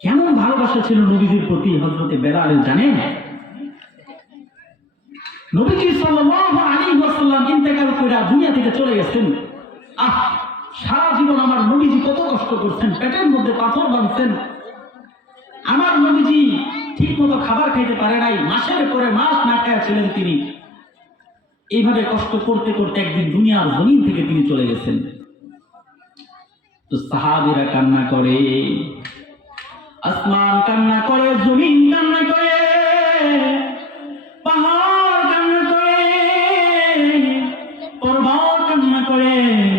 কেমন ভালোবাসা ছিল নবীজির প্রতি হযরতে বেলালের জানেন? নবীজি সাল্লাল্লাহু আলাইহি ওয়াসাল্লাম ইন্তেকাল করে দুনিয়া থেকে চলে গেছেন। সারা জীবন আমার নবীজি কত কষ্ট করছেন, পেটের মধ্যে পাথর বাঁধছেন। আমার নবীজি ঠিক মতো খাবার খাইতে পারে নাই, মাসের পরে মাস না খায়া ছিলেন তিনি। এইভাবে কষ্ট করতে করতে একদিন দুনিয়ার জমিন থেকে তিনি চলে গেছেন। তো সাহাবীরা কান্না করে, আসমান কান্না করে, জমিন কান্না করে, পাহাড় কান্না করে, পর্বত কান্না করে,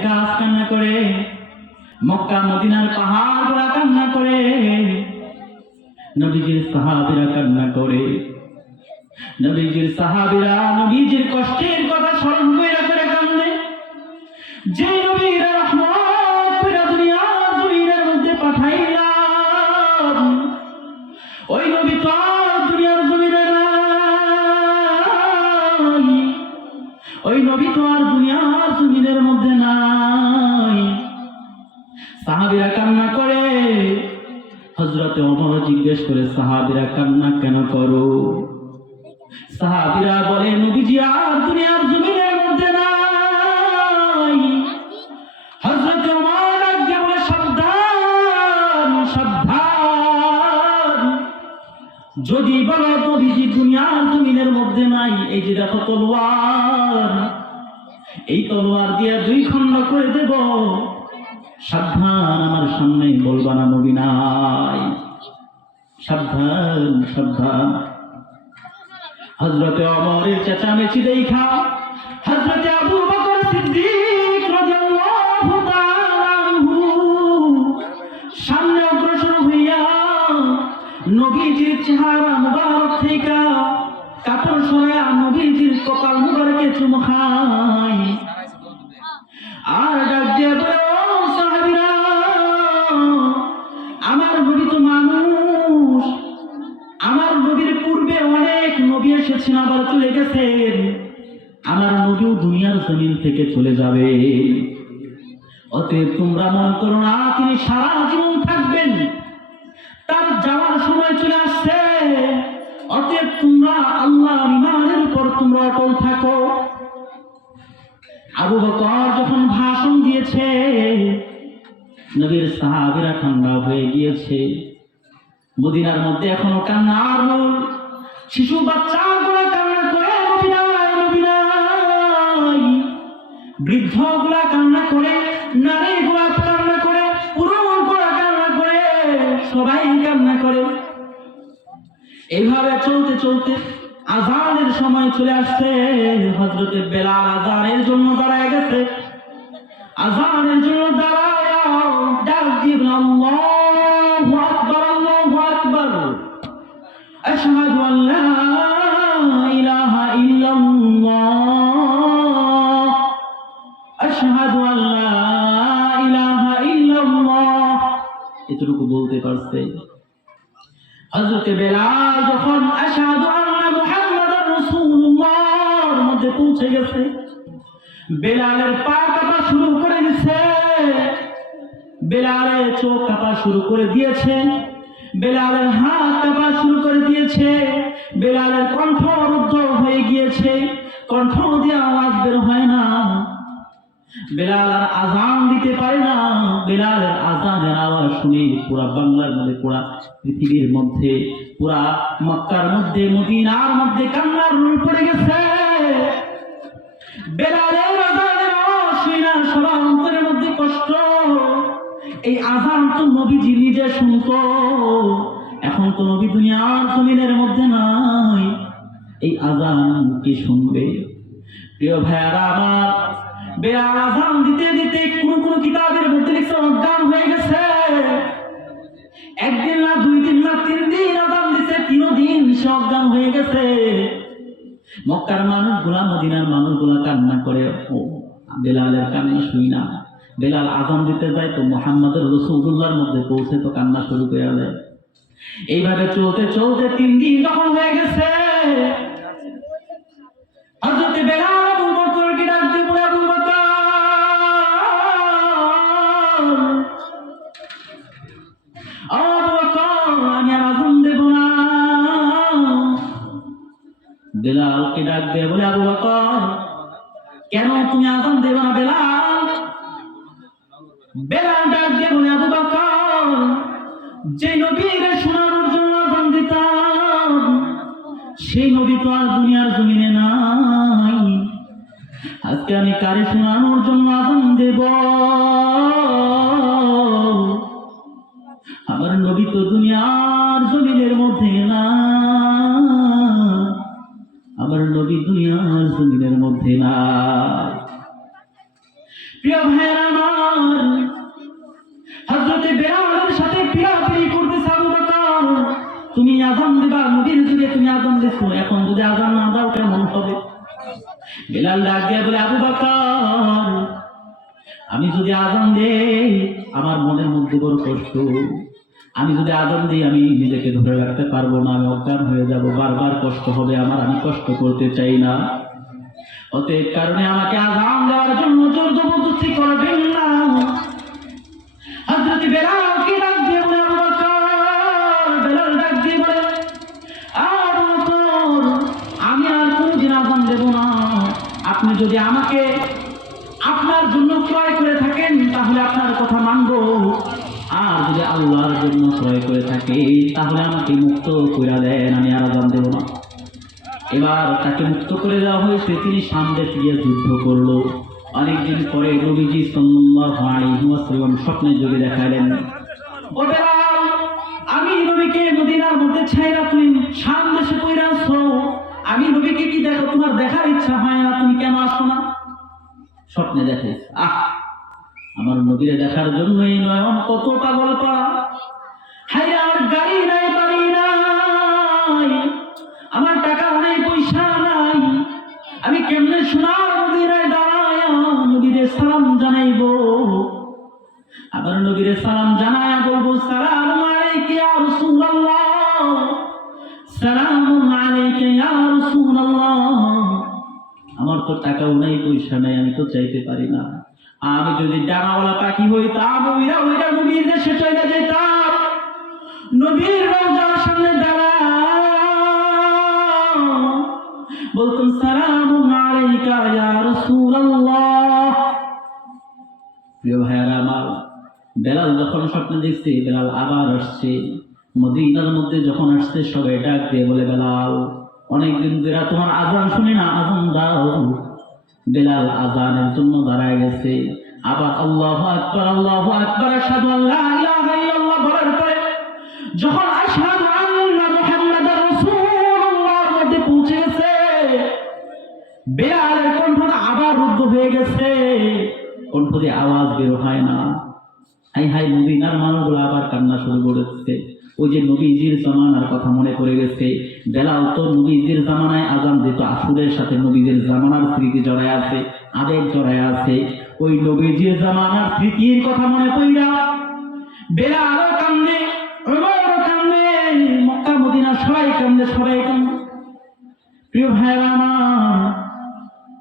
গাছ কান্না করে, মক্কা মদিনার পাহাড়গুলা কান্না করে, নবীজির সাহাবীরা কান্না করে। নবীজির সাহাবীরা নবীজির কষ্টের কথা স্মরণ করে কান্দে। যে নবীর রহমত পুরা দুনিয়ার জমিনের মধ্যে পাঠাইলাম, ওই নবী তো আর দুনিয়ার জমিনে নাই, ওই নবী তো আর দুনিয়ার জমিনের মধ্যে নাই। সাহাবীরা কান্না করে। হযরতে ওমর জিজ্ঞেস করে, সাহাবীরা কান্না কেন করো? সাহাবীরা বলে, নবীজি আর দুনিয়ার জমিনের মধ্যে নাই। হযরতে ওমর ডাক বলে, সাবধান সাবধান, যদি বলো নবীজি দুনিয়ার জমিনের মধ্যে নাই, এই যে দেখো তলোয়ার, এই তলোয়ার দিয়ে দুই খণ্ড করে দেব। সাবধান, আমার সামনে বলবা না নবী নাই। সাবধান সাবধান। হযরতে ওমরের চেঁচামেচি দেখা হযরতে আবু বকর সিদ্দিক রাদিয়াল্লাহু তাআলা আনহু সামনে অগ্রসর হইয়া নবীজির চেহারা মুবারক থেকে কাপড় সরাইয়া নবীজির কপাল মুবারকে চুমু খায়। আর ডাক দিয়ে বলে, ও সাহাবীরা, আমার নবী তো মানুষ, আমার নবীর পূর্বে অনেক নবী এসেছেন, আবার চলে গেছেন, আমার নবীও দুনিয়ার জমিন থেকে চলে যাবে। অতএব তোমরা মনে করো না তিনি সারা জীবন থাকবেন, তার যাওয়ার সময় চলে আসছে। অতএব তোমরা আল্লাহর ঈমানের উপর তোমরা অটল থাকো। আবু বকর যখন ভাষণ দিয়েছে, নবীর সাহাবীরা ঠান্ডা হয়ে গিয়েছে। মদিনার মধ্যে এখনো কান্নার রোল। শিশু বাচ্চাগুলা কান্না করে, নবী নাই নবী নাই। বৃদ্ধগুলা কান্না করে, নারীগুলা কান্না করে, পুরুষগুলা কান্না করে, সবাই কান্না করে। এইভাবে চলতে চলতে আযানের সময় চলে আসছে। হযরতে বেলাল আযানের জন্য দাঁড়ায় গেছে। আযানের জন্য দাঁড়ায় ডাক দিয়ে, আল্লাহু আকবার আল্লাহু আকবার, আশহাদু আন লা ইলাহা ইল্লাল্লাহ, আশহাদু আন লা ইলাহা ইল্লাল্লাহ। এতটুকু বলতে পারছে। হযরতে বেলাল যখন আশহাদু আন্না মুহাম্মাদার রাসূলুল্লাহর মধ্যে পৌঁছে গেছে, বেলালের পা কাঁপা শুরু করে দিয়েছে, বেলালের চোখ কাঁপা শুরু করে দিয়েছে, বেলালের হাত কাঁপা শুরু করে দিয়েছে, বেলালের কণ্ঠ রুদ্ধ হয়ে গিয়েছে, কণ্ঠ দিয়ে আওয়াজ বের হয় না। বেলাল আর আযান দিতে পারে না। বেলালের আযানের আওয়াজ শুনে পুরা বাংলার মধ্যে, পুরা পৃথিবীর মধ্যে, পুরা মক্কার মধ্যে, মদিনার মধ্যে কান্নার রোল পড়ে গেছে। বেলালের আযানের আওয়াজ শুনে সবার অন্তরের মধ্যে কষ্ট। এই আযান তো নবীজি নিজে শুনতো, এখন তো নবী দুনিয়ার জমিনের মধ্যে নাই, এই আযান কি শুনবে? প্রিয় ভাইয়ারা আমার, বেলাল আযান দিতে দিতে কোন কিতাবের মধ্যে লিখছে অজ্ঞান হয়ে গেছে। একদিন না, দুই দিন না, 3 দিন আযান দিতে, 3 দিন সে অজ্ঞান হয়ে গেছে। মক্কার মানুষগুলা, মদিনার মানুষগুলা কান্না করে, ও বেলালের কান্না শুই না। বেলাল আযান দিতে যায় তো মুহাম্মদের রাসূলুল্লাহর মধ্যে পৌঁছে তো কান্না শুরু করে দেয়। এইভাবে চলতে চলতে 3 দিন যখন হয়ে গেছে, হযরতে বেলাল আবু বকরকে ডাক দিয়ে বলে, আবু বকর, আবু বকর, বেলালকে ডাক দিয়ে বলে, আবু বকর, কেন তুমি আযান দেবে না বেলাল? বেলাল ডাক দিয়ে বলে, আবু বকর, যে নবীর শোনানোর জন্য আযান দিতাম, সেই নবী তো আর দুনিয়ার জমিনে নাই। আজকে আমি কারে শোনানোর জন্য আযান দেব? আমার নবী তো দুনিয়ার জমিনের মধ্যে না, আমার নবী দুনিয়ার জমিনের মধ্যে না। প্রিয় ভাইয়েরা আমার, হযরতে বেলালের সাথে পিরাপিরি করতেছে আবু বকর, তুমি আযান দিবা, নবীর যুগে তুমি আযান দিছো, এখন যদি আযান না দাও কেমন হবে? বেলাল ডাক দিয়ে বলে, আবু বকর, আমি যদি আযান দেই আমার মনের মধ্যে বড় কষ্ট, আমি যদি আযান দিই আমি নিজেকে ধরে রাখতে পারবো না, আমি অজ্ঞান হয়ে যাব, বারবার কষ্ট হবে আমার, আমি কষ্ট করতে চাই না। অতএব কারণে আমাকে আযান দেওয়ার জন্য জোর জবরদস্তি করবেন না। হযরত বেলালকে ডাক দিয়ে বলে, আবু বকর, বেলাল ডাক দিয়ে বলে, আবু বকর, আমি আর কোনদিন আযান দেব না। আপনি যদি আমাকে আপনার জন্য ক্রয় করে থাকেন তাহলে আপনার কথা মানব, আর যদি আল্লাহর জন্য ক্রয় করে থাকে তাহলে আমাকে মুক্ত করে দেন, আমি আর আযান দেব না। এবার তাকে মুক্ত করে দেওয়া হয়েছে, তিনি সামনে গিয়ে যুদ্ধ করলো। অনেকদিন পরে নবীজি সাল্লাল্লাহু আলাইহি ওয়াসাল্লাম স্বপ্নে যোগে দেখালেন, ও বেলাল, আমি নবীকে মদিনার মধ্যে ছাইরা তুমি শাম দেশে কইরা আছো, আমি নবীকে কি দেখো, তোমার দেখার ইচ্ছা হয় না, তুমি কেন আসো না? স্বপ্নে দেখে, আমার নবীরে দেখার জন্য এই নয়ন কত পাগল করা, হায় আমার গাড়ি নাই, বাড়ি নাই, আমার টাকা নাই, পয়সা নাই, আমি কেমনে সোনার মদিনায় দাঁড়ায় নবীরে সালাম জানাইবো? আমার নবীরে সালাম জানায়া বলবো, সালামু আলাইকা ইয়া রাসূলুল্লাহ, সালামু আলাইকা ইয়া রাসূলুল্লাহ। আমার তো টাকাও নাই, পয়সা নাই, আমি তো চাইতে পারি না। আমি যদি ডানাওয়ালা পাখি হইতাম, ওইরা ওইরা নবীর দেশে চলে যেতাম, নবীর রওজার সামনে দাঁড়ায় বলতাম, সালামু আলাইকা ইয়া রাসূলুল্লাহ। প্রিয় ভাইয়েরা আমার, বেলাল যখন স্বপ্ন দেখছে, বেলাল আবার আসছে মদিনার মধ্যে, যখন আসছে সবাই ডাক দিয়ে বলে, বেলাল, অনেকদিন ধরে তোমার আযান শুনি না, আযান দাও। বেলাল আযানের জন্য দাঁড়ায় গেছে। আবার আল্লাহু আকবার, আল্লাহু আকবার, আশহাদু আল্লা ইলাহা ইল্লাল্লাহ বলার পরে যখন আশহাদু আন্না মুহাম্মাদার রাসূলুল্লাহর মধ্যে পৌঁছে গেছে, বেলালের কণ্ঠটা আবার রুদ্ধ হয়ে গেছে, কণ্ঠ দিয়ে আওয়াজ বের হয় না। হাই হাই, মদিনার মানুষগুলো আবার কান্না শুরু করেছে। ওই যে নবীজির জামানার কথা মনে পড়ে গেছে। বেলাল তো নবীজির জামানায় আযান দিত, আসরের সাথে নবীজির জামানার স্মৃতি জড়ায় আছে, আবেগ জড়ায় আছে। ওই নবীজির জামানার স্মৃতির কথা মনে পড়া বেলালও কান্দে, ওমরও কান্দে, মক্কা মদিনা সবাই কান্দে, সবাই কান্দে। প্রিয় ভাইরা আমার,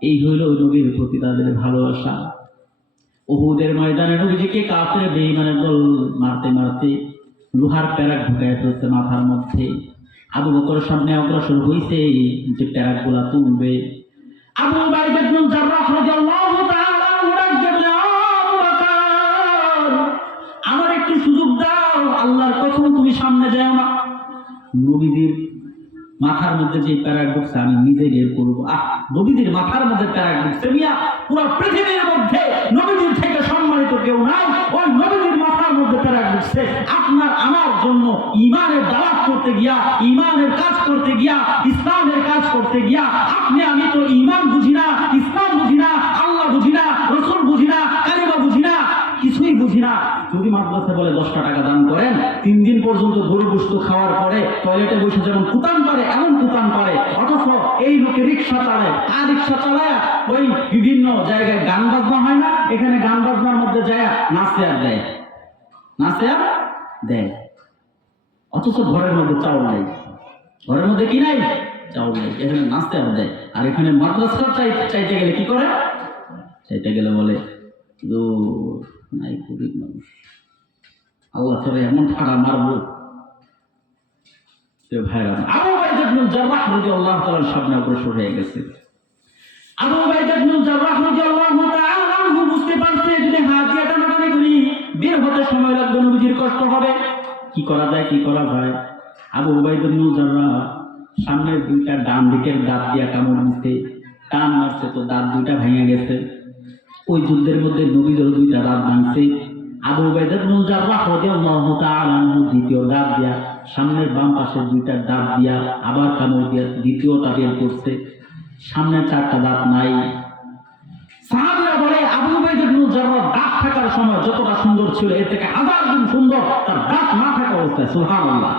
এই হইল নবীর প্রতি তাদের ভালোবাসা। উহুদের ময়দানে নবীজিকে কাফের বেঈমানের দল মারতে মারতে লোহার প্যারাক ঢুকায় ফেলছে মাথার মধ্যে। আবু বকর সামনে অগ্রসর হইছে যে প্যারাকগুলা তুলবে। আবু উবাইদা ইবনে জাররাহ রাদিয়াল্লাহু তাআলা ডাক দিয়ে, আবু বকর, আমার একটু সুযোগ দাও, আল্লাহর কসম তুমি সামনে যাও না। নবীজির মাথার মধ্যে যে প্যারাক ঢুকছে আমি নিজে বের করবো। নবীজির মাথার মধ্যে প্যারাক ঢুকছে, মিয়া পুরো পৃথিবীর মধ্যে নবীজির থেকে সম্মানিত কেউ নাই, ওই নবীজির মাথার মধ্যে প্যারাক ঢুকছে। আপনার আমার জন্য ঈমানের দাওয়াত করতে গিয়া, ঈমানের কাজ করতে গিয়া, ইসলামের কাজ করতে গিয়া আপনি আমি তো ঈমান বুঝি না, ইসলাম বুঝি না, আল্লাহ বুঝি না, রাসূল বুঝি না, কালিমা বুঝি না, কিছুই বুঝি না। যদি মাদ্রাসা বলে 10টা টাকা দান করেন, 3 দিন পর্যন্ত গরু গোশত খাওয়ার পরে টয়লেটে বসে যেমন কুতান পারে এমন কুতান পারে, অথচ এই লোকে রিক্সা চালায়, আর রিক্সা চালায় ওই বিভিন্ন জায়গায় গান বাজনা হয় না, এখানে গান বাজনার মধ্যে যায় নাচে আর দেয়, নাচে আর দেয়, অথচ ঘরের মধ্যে চাউল নেই, ঘরের মধ্যে কি নাই, চাউল নেই, এখানে নাচতে আর দেয়। আর এখানে মাদ্রাসা চাইতে গেলে কি করে, চাইতে গেলে বলে নাই, গরিব মানুষ, আল্লাহ তোরে এমন ঠাড়া মারবো। ভাইরা, আবু উবাইদা ইবনুল জাররাহ রাদিয়াল্লাহু তাআলার সামনে অগ্রসর হয়ে গেছে। আবু উবাইদা ইবনুল জাররাহ রাদিয়াল্লাহু তাআলা আনহু বুঝতে পারছে যদি হাত দিয়ে টানাটানি করি বের হতে সময় লাগবে, নবীজির কষ্ট হবে। কি করা যায়, কি করা যায়? আবু উবাইদা ইবনুল জাররাহ সামনের দুইটা ডান দিকের দাঁত দিয়া কামড় দিতে টান মারছে, তো দাঁত দুইটা ভেঙে গেছে। ওই যুদ্ধের মধ্যে নবীদের দুইটা দাঁত ভাঙছে। আবু উবাইদা ইবনুল জাররাহ রাদিয়াল্লাহু তাআলা আনহু দ্বিতীয় দাঁত দিয়া সামনের বাম পাশের দুইটা দাঁত দিয়া আবার কামড় দিয়া দ্বিতীয়টা বের করছে। সামনে চারটা দাঁত নাই। সাহাবীরা বলে আবু উবাইদা ইবনুল জাররাহ দাঁত থাকার সময় যতটা সুন্দর ছিল এর থেকে হাজার গুণ সুন্দর তার দাঁত না থাকা অবস্থায়। সুবহানাল্লাহ।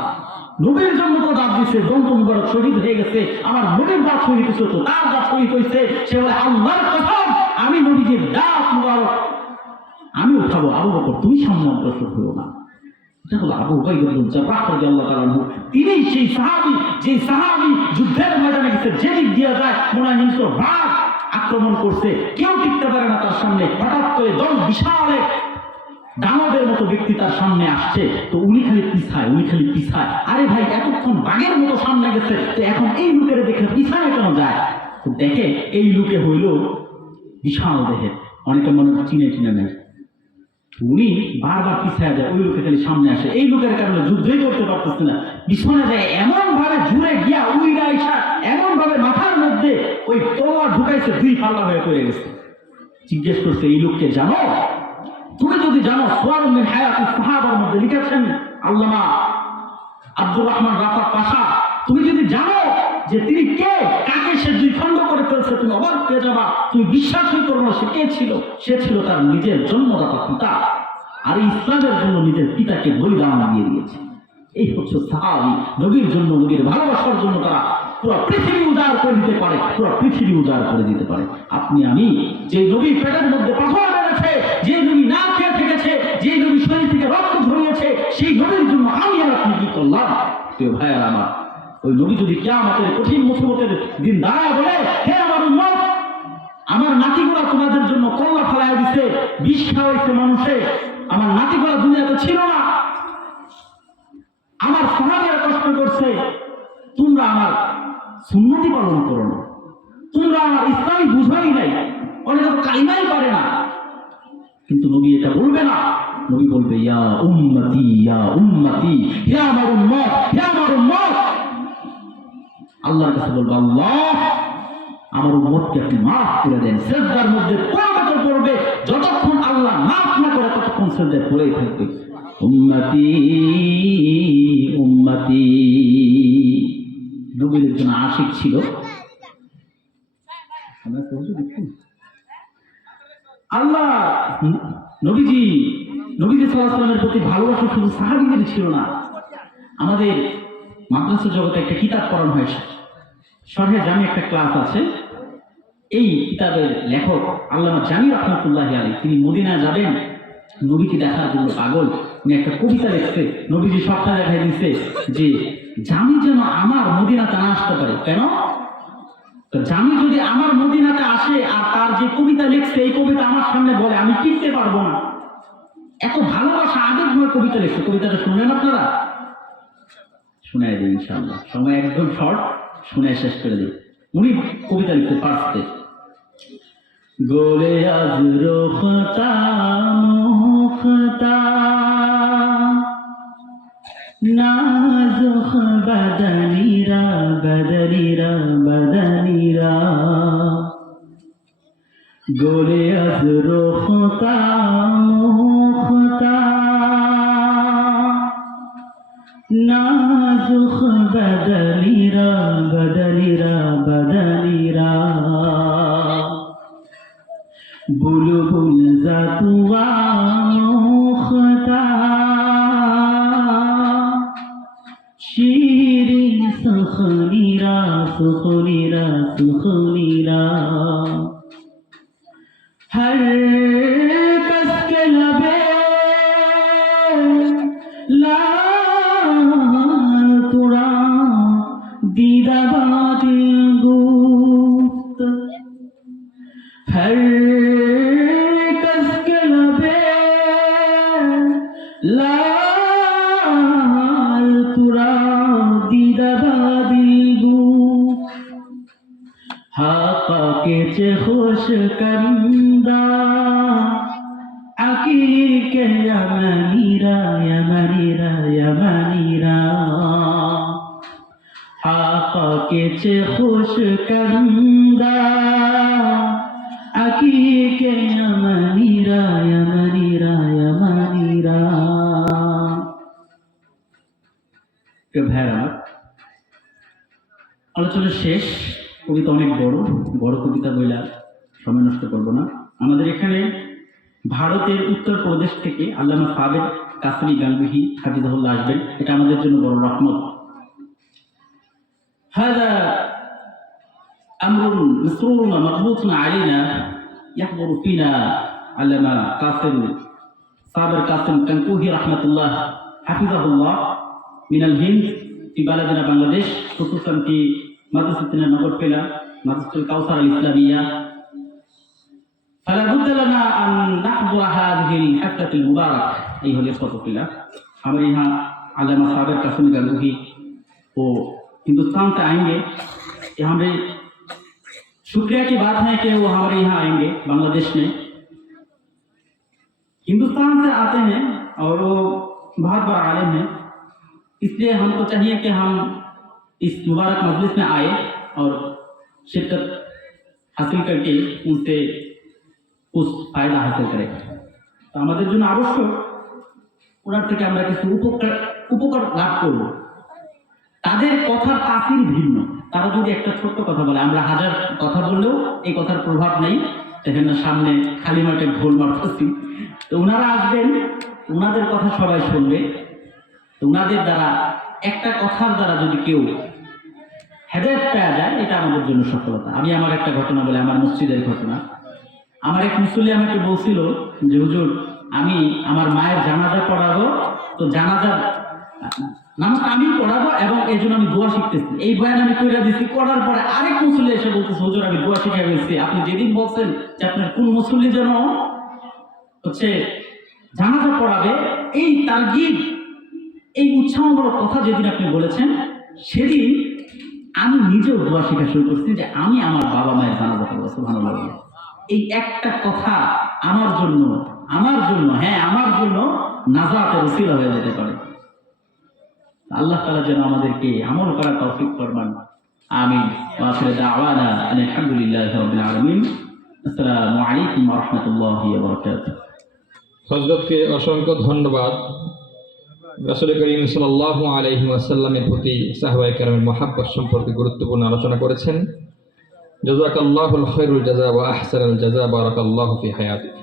নবীর জন্য তো দাঁত দিচ্ছে, দন্ত মুবারক শহীদ হয়ে গেছে, আমার নবীর দাঁত শহীদ হয়েছে, তো তার দাঁত শহীদ হয়েছে। সে বলে আল্লাহর কসম আমি নবীজির দাঁত মুবারক আমি উঠাবো, আবু বকর তুমি সামনে অগ্রসর হলো না। এটা হলো আবু উবাইদা ইবনুল জাররাহ রাদিয়াল্লাহু তাআলা আনহু। তিনি সেই সাহাবী যে সাহাবী যুদ্ধের ময়দানে গেছে, যে দিক দিয়ে যায় মনে হয় হিংস্র বাঘ আক্রমণ করছে, কেউ টিকতে পারে না তার সামনে। হঠাৎ করে দল বিশাল দানবের মতো ব্যক্তি তার সামনে আসছে, তো উনি খালি পিছায়। আরে ভাই এতক্ষণ বাঘের মতো সামনে গেছে, তো এখন এই লোকের দেখে পিছায় কেন যায়? তো দেখে এই লোকে হইল বিশাল দেহের, অনেকে মনে চিনে নেয়। উনি বারবার পিছায় যায়, ওই লোকে খালি সামনে আসে। এই লোকের কারণে যুদ্ধই করতে পারতেছে না, পিছনে যায় এমন ভাবে জুড়ে গিয়া উইরা আইসা এমন ভাবে মাথার মধ্যে ওই তলোয়ার ঢুকাইছে, দুই পাল্লা হয়ে পড়ে গেছে। জিজ্ঞেস করছে এই লোককে জানো? তুমি যদি জানো, সুয়ারুম মিন হায়াতিস সাহাবার মধ্যে লিখেছেন আল্লামা আব্দুর রহমান রাফাত পাশা, তুমি যদি জানো যে তিনি কে, কাকে সে দুই খণ্ড করে ফেলছে, তুমি অবাক হয়ে যাবা, তুমি বিশ্বাসই করো না। সে কে ছিল? সে ছিল তার নিজের জন্মদাতা পিতা, আর ইসলামের জন্য নিজের পিতাকে বলিদান দিয়ে দিয়েছে। এই হচ্ছে সাহাবী। নবীর জন্য, নবীর ভালোবাসার জন্য তারা পুরো পৃথিবী উজাড় করে দিতে পারে, পুরো পৃথিবী উজাড় করে দিতে পারে। আপনি আমি যে নবী পেটের মধ্যে পাথর মেরেছে, যে নবী না খেয়ে থেকেছে, যে নবী শরীর থেকে রক্ত ঝরিয়েছে, সেই নবীর জন্য আমি আর আপনি কি করলাম? প্রিয় ভাইয়ের আমার, ওই নবী যদি কিয়ামতের কঠিন মুসিবতের দিন দাঁড়ায় বলে, হে আমার উম্মত, আমার নাতিগুলা তোমাদের জন্য কল্লা ফেলায় দিছে, বিষ খাওয়াইছে মানুষে, আমার নাতিগুলা দুনিয়াতে ছিল না, আমার সাহাবীরা কষ্ট করছে, তোমরা আমার সুন্নতি পালন করো না, তোমরা আমার ইসলামী বুঝাই নাই, অনেকে তো কালিমাই পারে না। কিন্তু নবী এটা বলবে না, নবী বলবে ইয়া উম্মতি, ইয়া উম্মতি, হে আমার উম্মত, হে আমার উম্মত। আল্লাহর কাছে বলবে আল্লাহ আমার উম্মতকে আপনি মাফ করে দেন। সিজদার মধ্যে পড়বে তো পড়বে, যতক্ষণ আল্লাহ মাফ না করে ততক্ষণ সিজদায় পড়েই থাকবে। উম্মতি উম্মতি। নবীর একজন আশিক ছিল, আল্লাহ নবীজি সাল্লাল্লাহু আলাইহি ওয়াসাল্লামের প্রতি ভালোবাসা শুধু সাহাবীদের ছিল না। আমাদের মাদ্রাসা জগতে একটা কিতাব পড়ানো হয়েছে, শরহে জামি একটা ক্লাস আছে। এই কিতাবের লেখক আল্লামা জামি রাহমাতুল্লাহি আলাইহি, তিনি মদিনায় যাবেন নবীকে দেখার জন্য পাগল। উনি একটা কবিতা লিখছে, নবীজি সবটা দেখাই দিচ্ছে যে জামি যেন আমার মদিনাতে না আসতে পারে। কেন? তো জামি যদি আমার মদিনাতে আসে আর তার যে কবিতা লিখছে এই কবিতা আমার সামনে বলে, আমি টিকতে পারবো না। এত ভালোবাসা আবেগময় কবিতা লিখছে। কবিতাটা শুনলেন আপনারা? শুনে দিই ইনশাআল্লাহ, সময় একদম শর্ট, শুনে শেষ করে দিই। উনি কবিতা লিখতে পারছে, গোলে আজ রোখতা মুখতা নাজুখ বদনিরা বদনিরা বদনিরা, গোলে আজ রোখতা মুখতা নাজুখ বদনিরা বদনিরা বদনিরা, বুলবুল জাতুয়া মুখতা শিরিন সুখনিরা সুখনিরা সুখনিরা, হর কস কে লবে লা তুরা দীদাবাদিল গুফত, হর কস কে লবে লাল তুরা দীদাবাদিল গুফত। के चे खुश कंदा आकीके यमनीरा यमनीरा यमनीरा आका के चे खुश कंदा आकीके यमनीरा यमनीरा यमनीरा। के भाইরা আলোচনা শেষ। কবিতা অনেক বড় বড় কবিতা বইলা সময় নষ্ট করবো না। আমাদের এখানে ভারতের উত্তরপ্রদেশ থেকে আল্লামা সাবের কাসমি গালবিহি হাফিজাহুল্লাহ আসবেন, এটা আমাদের জন্য বড় রহমত। هذا أمر مسرور مربوط علينا يحضر فينا علامة قاسم صابر قاسم كنكوهي رحمة الله حفظه الله من الهند في بلدنا بنغلاديش، خصوصا في مدرستنا نغرفلة مدرسة الكوثر الإسلامية. فلا بد لنا أن نحضر هذه الحفلة المباركة أيها الإخوة في الله. हमारे यहाँ علامة صابر قاسم गंगोही वो हिंदुस्तान से आएंगे। ये हमारे शुक्रिया की बात है कि वो हमारे यहाँ आएंगे बांग्लादेश में। हिंदुस्तान से आते हैं और वो बहुत बड़ा आलिम है, इसलिए हमको चाहिए कि हम इस मुबारक मजलिस में आए और शिरकत हासिल करके उनसे कुछ फायदा हासिल करें। तो हमारे জন্য आवश्यक ওনার থেকে আমরা কিছু উপকার লাভ করব। তাদের কথার তাসির ভিন্ন। তারা যদি একটা ছোট্ট কথা বলে, আমরা হাজার কথা বললেও এই কথার প্রভাব নেই, সেখানে সামনে খালি মাঠে ঘোল মারতেছি। তো ওনারা আসবেন, ওনাদের কথা সবাই শুনবে। তো ওনাদের দ্বারা একটা কথার দ্বারা যদি কেউ হেদায়েত পাওয়া যায়, এটা আমাদের জন্য সফলতা। আমি আমার একটা ঘটনা বলে, আমার মসজিদের ঘটনা। আমার এক মুসল্লি আমাকে বলছিল যে হুজুর, আমি আমার মায়ের জানাজা পড়াবো, তো জানাজা নামাজ আমি পড়াবো এবং এই জন্য আমি দোয়া শিখতেছি। এই বয়ান আমি কইরা দিচ্ছি, করার পরে আরেক মুসল্লি এসে বলতেছে হুজুর আমি দোয়া শিখে গেছি। আপনি যেদিন বলছেন যে আপনার কোন মুসল্লি যেন হচ্ছে জানাজা পড়াবে, এই তারগিব, এই উৎসাহমূলক কথা যেদিন আপনি বলেছেন, সেদিন আমি নিজেও দোয়া শেখা শুরু করছি যে আমি আমার বাবা মায়ের জানাজা পড়বো। সুবহানাল্লাহ। এই একটা কথা আমার জন্য হ্যাঁ আমার জন্য নাজাতের ওসিলা হয়ে যেতে পারে। আল্লাহ তাআলা যেন আমাদেরকে আমল করার তৌফিক ফরমান। আমিন। ওয়া আখিরু দাওয়ানা আলহামদুলিল্লাহি রাব্বিল আলামিন। আসসালামু আলাইকুম ওয়া রাহমাতুল্লাহি ওয়া বারাকাতুহু। হযরতকে অসংখ্য ধন্যবাদ। রাসূল করিম সাল্লাল্লাহু আলাইহি ওয়াসাল্লামের প্রতি সাহাবায়ে কেরামের মহব্বত সম্পর্কে গুরুত্বপূর্ণ আলোচনা করেছেন। জাযাকাল্লাহুল খায়রুল জাযা ওয়া আহসানাল জাযা, বারাকাল্লাহু ফি হায়াতিক।